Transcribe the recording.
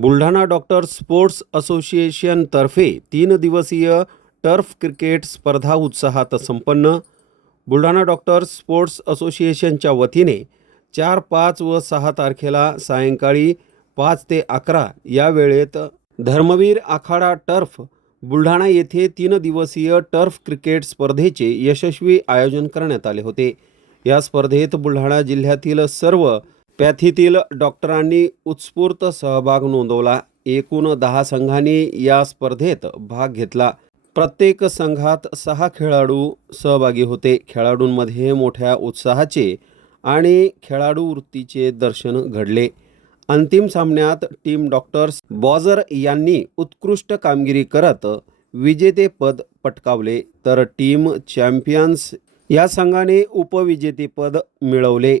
Buldhana doctor sports असोसिएशनतर्फे तीन दिवसीय turf cricket स्पर्धा उत्साहात संपन्न. बुलढाणा डॉक्टर स्पोर्ट्स असोसिएशनच्या वतीने चार पाच व सहा तारखेला सायंकाळी पाच ते अकरा या वेळेत धर्मवीर आखाडा टर्फ बुलढाणा येथे तीन दिवसीय टर्फ क्रिकेट स्पर्धेचे यशस्वी आयोजन करण्यात आले होते. या स्पर्धेत बुलढाणा जिल्ह्यातील सर्व पॅथीतील डॉक्टरांनी उत्स्फूर्त सहभाग नोंदवला. एकूण दहा संघांनी या स्पर्धेत भाग घेतला. प्रत्येक संघात सहा खेळाडू सहभागी होते. खेळाडूंमध्ये मोठ्या उत्साहाचे आणि खेळाडू वृत्तीचे दर्शन घडले. अंतिम सामन्यात टीम डॉक्टर्स बॉझर यांनी उत्कृष्ट कामगिरी करत विजेतेपद पटकावले. तर टीम चॅम्पियन्स या संघाने उपविजेतेपद मिळवले.